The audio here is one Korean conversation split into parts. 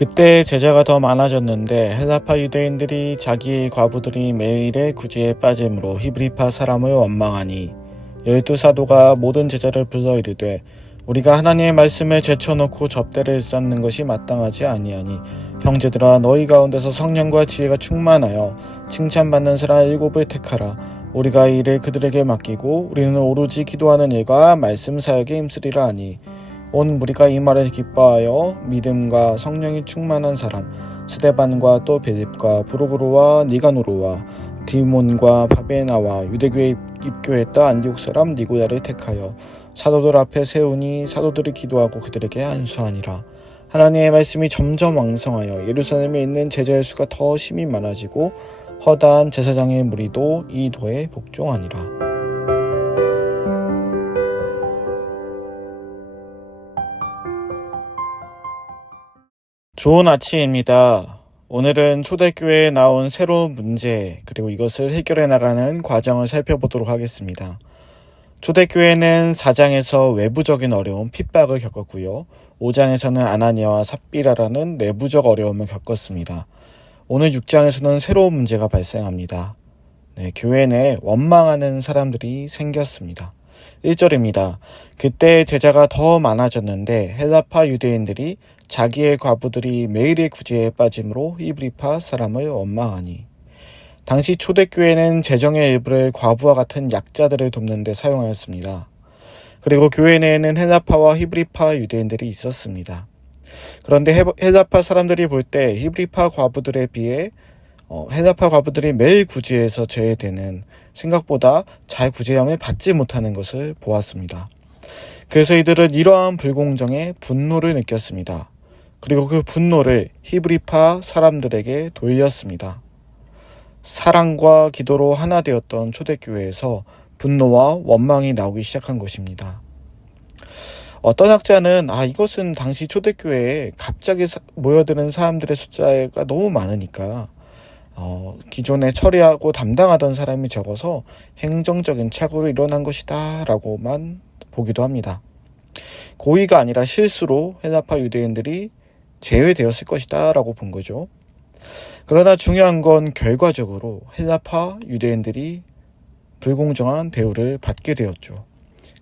그때 제자가 더 많아졌는데 헬라파 유대인들이 자기의 과부들이 매일의 구제에 빠짐으로 히브리파 사람을 원망하니 열두 사도가 모든 제자를 불러 이르되 우리가 하나님의 말씀을 제쳐놓고 접대를 쌓는 것이 마땅하지 아니하니 형제들아 너희 가운데서 성령과 지혜가 충만하여 칭찬받는 사람 7을 택하라. 우리가 이 일을 그들에게 맡기고 우리는 오로지 기도하는 일과 말씀 사역에 힘쓰리라 하니 온 무리가 이 말을 기뻐하여 믿음과 성령이 충만한 사람 스데반과 또 빌립과 브로그로와 니가노로와 디몬과 바베나와 유대교에 입교했다 안디옥 사람 니고야를 택하여 사도들 앞에 세우니 사도들이 기도하고 그들에게 안수하니라. 하나님의 말씀이 점점 왕성하여 예루살렘에 있는 제자의 수가 더 심히 많아지고 허다한 제사장의 무리도 이 도에 복종하니라. 좋은 아침입니다. 오늘은 초대교회에 나온 새로운 문제 그리고 이것을 해결해 나가는 과정을 살펴보도록 하겠습니다. 초대교회는 4장에서 외부적인 어려움, 핍박을 겪었고요. 5장에서는 아나니아와 삽비라라는 내부적 어려움을 겪었습니다. 오늘 6장에서는 새로운 문제가 발생합니다. 교회 내에 원망하는 사람들이 생겼습니다. 1절입니다. 그때 제자가 더 많아졌는데 헬라파 유대인들이 자기의 과부들이 매일의 구제에 빠짐으로 히브리파 사람을 원망하니. 당시 초대교회는 재정의 일부를 과부와 같은 약자들을 돕는 데 사용하였습니다. 그리고 교회 내에는 헬라파와 히브리파 유대인들이 있었습니다. 그런데 헬라파 사람들이 볼 때 히브리파 과부들에 비해 헬라파 과부들이 매일 구제에서 제외되는 생각보다 잘 구제함을 받지 못하는 것을 보았습니다. 그래서 이들은 이러한 불공정에 분노를 느꼈습니다. 그리고 그 분노를 히브리파 사람들에게 돌렸습니다. 사랑과 기도로 하나 되었던 초대교회에서 분노와 원망이 나오기 시작한 것입니다. 어떤 학자는 이것은 당시 초대교회에 갑자기 모여드는 사람들의 숫자가 너무 많으니까 기존에 처리하고 담당하던 사람이 적어서 행정적인 착오로 일어난 것이다 라고만 보기도 합니다. 고의가 아니라 실수로 헬라파 유대인들이 제외되었을 것이다 라고 본 거죠. 그러나 중요한 건 결과적으로 헬라파 유대인들이 불공정한 대우를 받게 되었죠.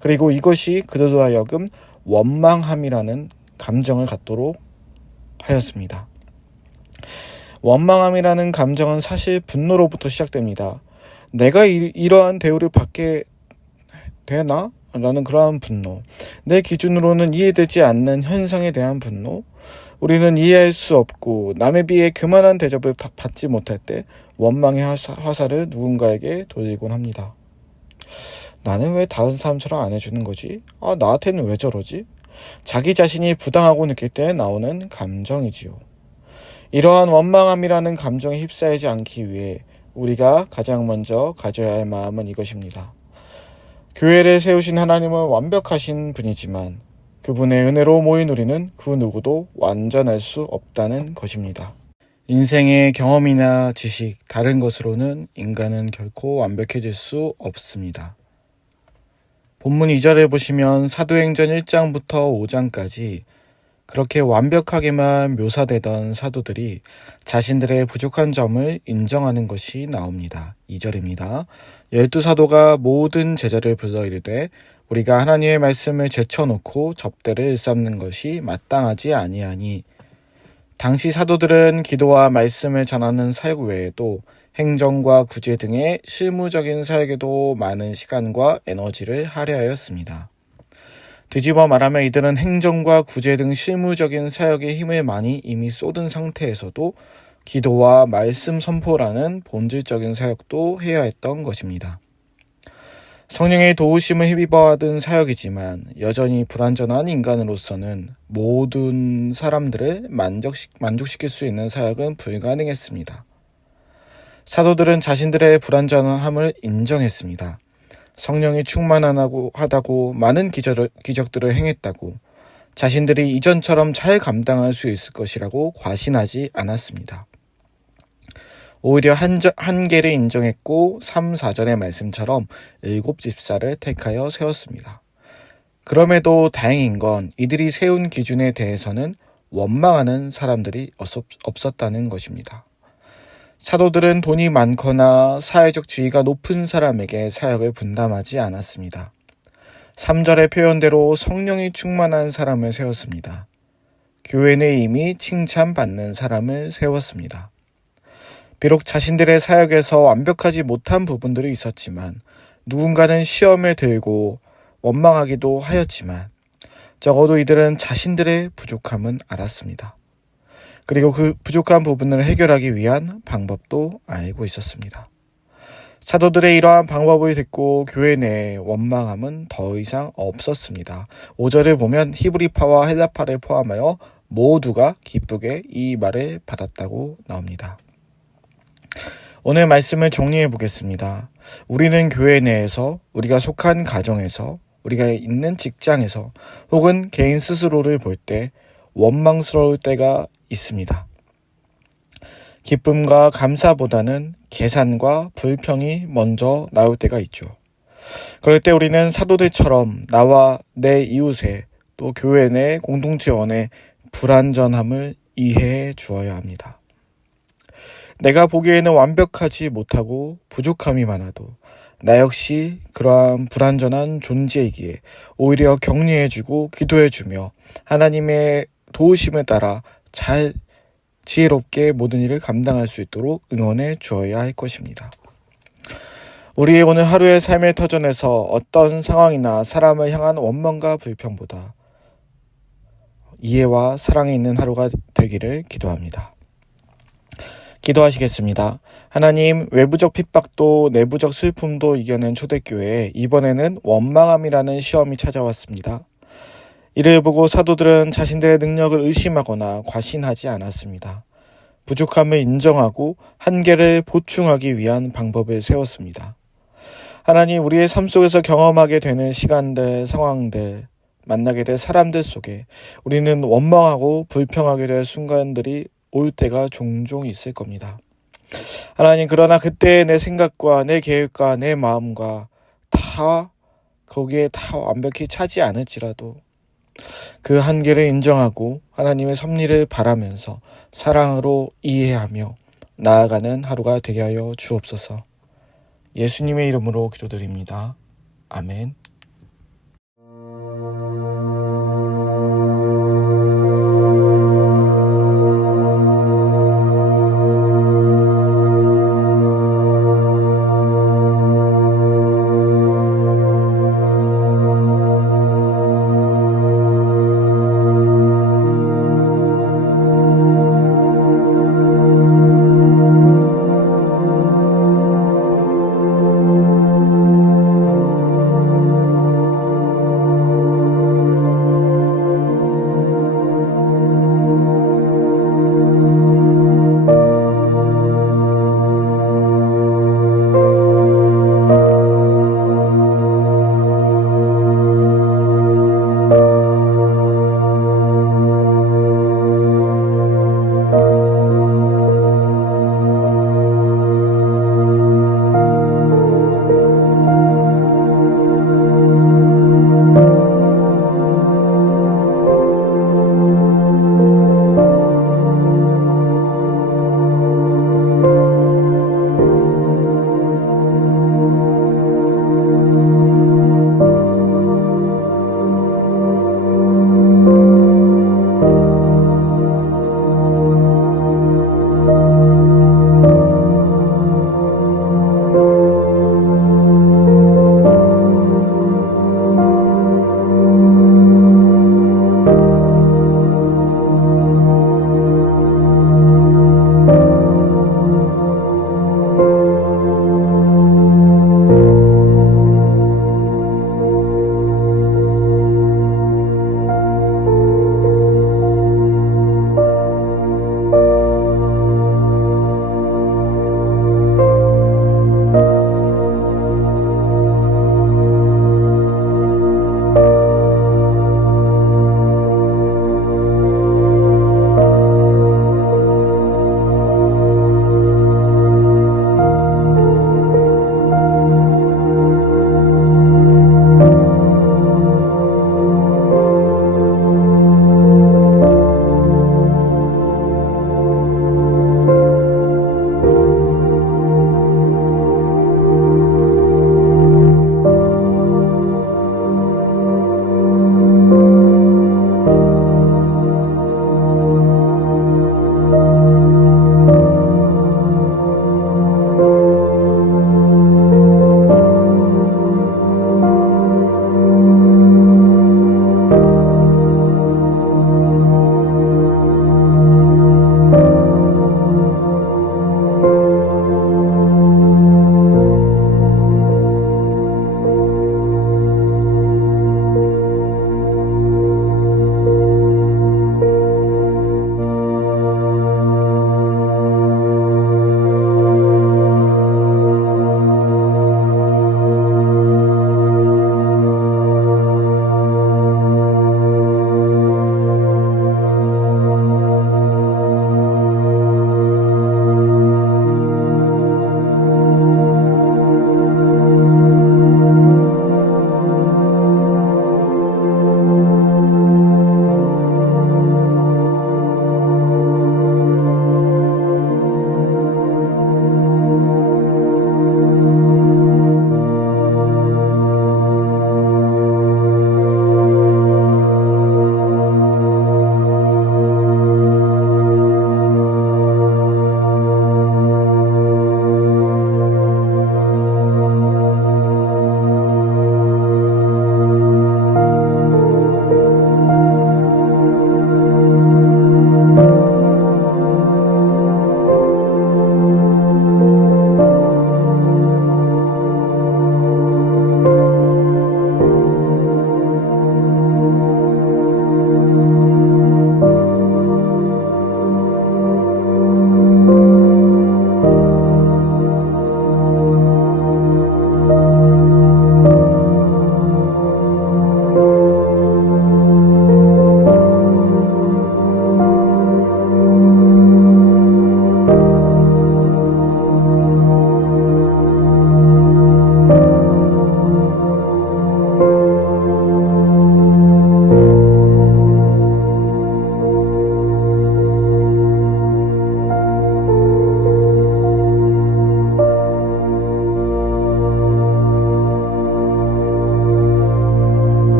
그리고 이것이 그들로 하여금 원망함이라는 감정을 갖도록 하였습니다. 원망함이라는 감정은 사실 분노로부터 시작됩니다. 내가 이러한 대우를 받게 되나? 라는 그러한 분노. 내 기준으로는 이해되지 않는 현상에 대한 분노. 우리는 이해할 수 없고 남에 비해 그만한 대접을 받지 못할 때 원망의 화살을 누군가에게 돌리곤 합니다. 나는 왜 다른 사람처럼 안 해주는 거지? 나한테는 왜 저러지? 자기 자신이 부당하고 느낄 때 나오는 감정이지요. 이러한 원망함이라는 감정에 휩싸이지 않기 위해 우리가 가장 먼저 가져야 할 마음은 이것입니다. 교회를 세우신 하나님은 완벽하신 분이지만 그분의 은혜로 모인 우리는 그 누구도 완전할 수 없다는 것입니다. 인생의 경험이나 지식, 다른 것으로는 인간은 결코 완벽해질 수 없습니다. 본문 2절에 보시면 사도행전 1장부터 5장까지 그렇게 완벽하게만 묘사되던 사도들이 자신들의 부족한 점을 인정하는 것이 나옵니다. 2절입니다. 12사도가 모든 제자를 불러 이르되 우리가 하나님의 말씀을 제쳐놓고 접대를 쌓는 것이 마땅하지 아니하니. 당시 사도들은 기도와 말씀을 전하는 사역 외에도 행정과 구제 등의 실무적인 사역에도 많은 시간과 에너지를 할애하였습니다. 뒤집어 말하면 이들은 행정과 구제 등 실무적인 사역에 힘을 많이 이미 쏟은 상태에서도 기도와 말씀 선포라는 본질적인 사역도 해야 했던 것입니다. 성령의 도우심을 힘입어 하던 사역이지만 여전히 불완전한 인간으로서는 모든 사람들을 만족시킬 수 있는 사역은 불가능했습니다. 사도들은 자신들의 불완전함을 인정했습니다. 성령이 충만하다고 많은 기적들을 행했다고 자신들이 이전처럼 잘 감당할 수 있을 것이라고 과신하지 않았습니다. 오히려 한계를 인정했고 3, 4절의 말씀처럼 7 집사를 택하여 세웠습니다. 그럼에도 다행인 건 이들이 세운 기준에 대해서는 원망하는 사람들이 없었다는 것입니다. 사도들은 돈이 많거나 사회적 지위가 높은 사람에게 사역을 분담하지 않았습니다. 3절의 표현대로 성령이 충만한 사람을 세웠습니다. 교회 내 이미 칭찬받는 사람을 세웠습니다. 비록 자신들의 사역에서 완벽하지 못한 부분들이 있었지만 누군가는 시험에 들고 원망하기도 하였지만 적어도 이들은 자신들의 부족함은 알았습니다. 그리고 그 부족한 부분을 해결하기 위한 방법도 알고 있었습니다. 사도들의 이러한 방법을 듣고 교회 내에 원망함은 더 이상 없었습니다. 5절을 보면 히브리파와 헬라파를 포함하여 모두가 기쁘게 이 말을 받았다고 나옵니다. 오늘 말씀을 정리해 보겠습니다. 우리는 교회 내에서, 우리가 속한 가정에서, 우리가 있는 직장에서 혹은 개인 스스로를 볼 때 원망스러울 때가 있습니다. 기쁨과 감사보다는 계산과 불평이 먼저 나올 때가 있죠. 그럴 때 우리는 사도들처럼 나와 내 이웃의 또 교회 내 공동체원의 불완전함을 이해해 주어야 합니다. 내가 보기에는 완벽하지 못하고 부족함이 많아도 나 역시 그러한 불완전한 존재이기에 오히려 격려해주고 기도해주며 하나님의 도우심에 따라 잘 지혜롭게 모든 일을 감당할 수 있도록 응원해 주어야 할 것입니다. 우리의 오늘 하루의 삶의 터전에서 어떤 상황이나 사람을 향한 원망과 불평보다 이해와 사랑이 있는 하루가 되기를 기도합니다. 기도하시겠습니다. 하나님, 외부적 핍박도 내부적 슬픔도 이겨낸 초대교회에 이번에는 원망함이라는 시험이 찾아왔습니다. 이를 보고 사도들은 자신들의 능력을 의심하거나 과신하지 않았습니다. 부족함을 인정하고 한계를 보충하기 위한 방법을 세웠습니다. 하나님, 우리의 삶 속에서 경험하게 되는 시간들, 상황들, 만나게 될 사람들 속에 우리는 원망하고 불평하게 될 순간들이 올 때가 종종 있을 겁니다. 하나님, 그러나 그때 내 생각과 내 계획과 내 마음과 다 거기에 다 완벽히 차지 않을지라도 그 한계를 인정하고 하나님의 섭리를 바라면서 사랑으로 이해하며 나아가는 하루가 되게 하여 주옵소서. 예수님의 이름으로 기도드립니다. 아멘.